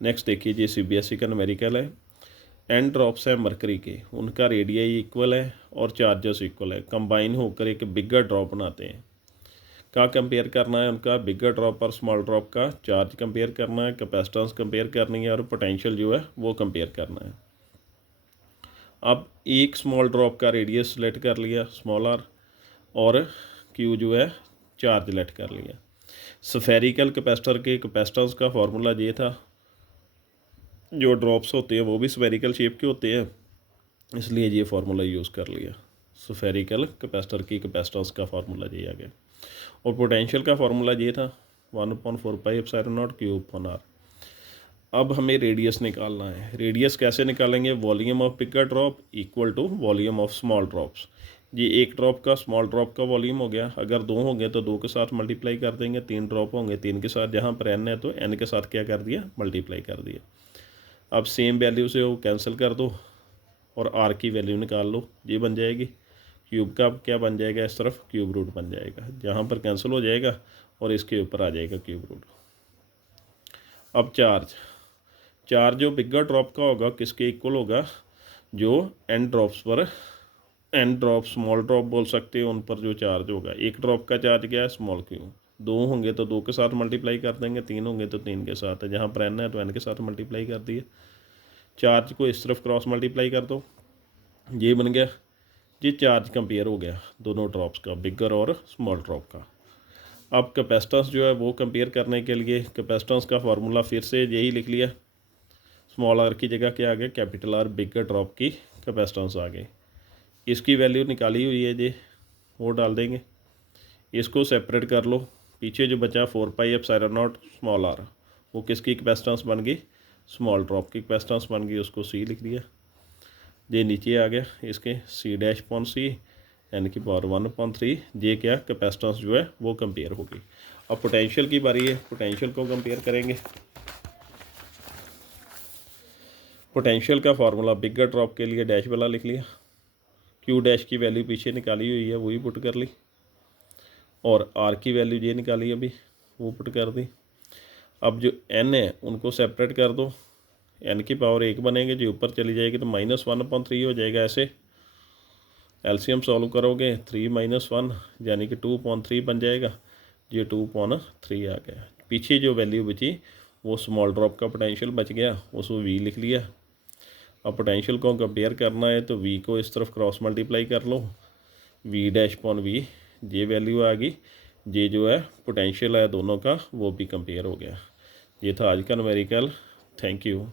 Next देखिए जी, CBSE का numerical है। एन ड्रॉप्स है मरकरी के, उनका रेडियाई इक्वल है और चार्जेस इक्वल है, कंबाइन होकर एक बिगर ड्रॉप बनाते हैं। क्या कंपेयर करना है उनका? बिगर ड्रॉप और स्मॉल ड्रॉप का चार्ज कंपेयर करना है, कैपेसिटेंस कंपेयर करनी है और पोटेंशियल जो है वो कंपेयर करना है। अब एक स्मॉल ड्रॉप का रेडियस सेलेक्ट कर लिया स्मॉल आर, और क्यू जो है चार्ज सेलेक्ट कर लिया। स्फेरिकल कैपेसिटर के कैपेसिटेंस का फार्मूला ये था, जो ड्रॉप्स होते हैं वो भी स्फेरिकल शेप के होते हैं, इसलिए ये फार्मूला यूज़ कर लिया। स्फेरिकल कैपेसिटर की कैपेसिटेंस का फार्मूला ये आ गया। और पोटेंशियल का फार्मूला ये था 1/4πε0 Q/r। अब हमें रेडियस निकालना है। रेडियस कैसे निकालेंगे? Volume of bigger drop equal to volume of small drops. ये एक ड्रॉप का स्मॉल ड्रॉप का वॉल्यूम हो गया, अगर दो होंगे तो दो के साथ मल्टीप्लाई कर देंगे, तीन ड्रॉप होंगे तीन के साथ, जहाँ पर एन है तो एन के साथ क्या कर दिया? मल्टीप्लाई कर दिया। अब सेम वैल्यू से वो कैंसिल कर दो और आर की वैल्यू निकाल लो, ये बन जाएगी। क्यूब का क्या बन जाएगा? इस तरफ क्यूब रूट बन जाएगा, जहाँ पर कैंसिल हो जाएगा और इसके ऊपर आ जाएगा क्यूब रूट। अब चार्ज जो बिगर ड्रॉप का होगा किसके इक्वल होगा? जो एन ड्रॉप्स पर, एन ड्रॉप स्मॉल ड्रॉप बोल सकते हो, उन पर जो चार्ज होगा। एक ड्रॉप का चार्ज क्या है? Small Q. दो होंगे तो दो के साथ मल्टीप्लाई कर देंगे, तीन होंगे तो तीन के साथ है, जहाँ पर एन है तो एन के साथ मल्टीप्लाई कर दिए। चार्ज को इस तरफ क्रॉस मल्टीप्लाई कर दो, ये बन गया। ये चार्ज कंपेयर हो गया दोनों ड्रॉप्स का, बिगर और स्मॉल ड्रॉप का। अब कैपेसिटेंस जो है वो कंपेयर करने के लिए कैपेसिटेंस का फार्मूला फिर से यही लिख लिया। स्मॉल आर की जगह क्या आ गया? Capital R. बिगर ड्रॉप की कैपेसिटेंस आ गई। इसकी वैल्यू निकाली हुई है जी, वो डाल देंगे। इसको सेपरेट कर लो, पीछे जो बचा 4πε0 स्मॉल आर, वो किसकी कैपेसिटेंस बन गई? स्मॉल ड्रॉप की कैपेसिटेंस बन गई, उसको सी लिख दिया। ये नीचे आ गया इसके C' एन की पावर 1/3। ये क्या? कैपेसिटेंस जो है वो कंपेयर होगी। अब पोटेंशियल की बारी है, पोटेंशियल को कंपेयर करेंगे। पोटेंशियल का फार्मूला बिगर ड्रॉप के लिए डैश वाला लिख लिया, क्यू डैश की वैल्यू पीछे निकाली हुई है वही पुट कर ली, और आर की वैल्यू ये निकाली अभी, वो पुट कर दी। अब जो एन है उनको सेपरेट कर दो, एन की पावर 1 बनेंगे, जो ऊपर चली जाएगी तो -1/3 हो जाएगा। ऐसे एलसीएम सॉल्व करोगे 3 - 1 यानी कि 2/3 बन जाएगा। ये 2/3 आ गया। पीछे जो वैल्यू बची वो स्मॉल ड्रॉप का पोटेंशियल बच गया, उसको वी लिख लिया। अब पोटेंशियल को कंपेयर करना है तो वी को इस तरफ क्रॉस मल्टीप्लाई कर लो, V'/V, ये वैल्यू आ गई। ये जो है पोटेंशियल है दोनों का वो भी कंपेयर हो गया। ये था आज का न्यूमेरिकल। Thank you.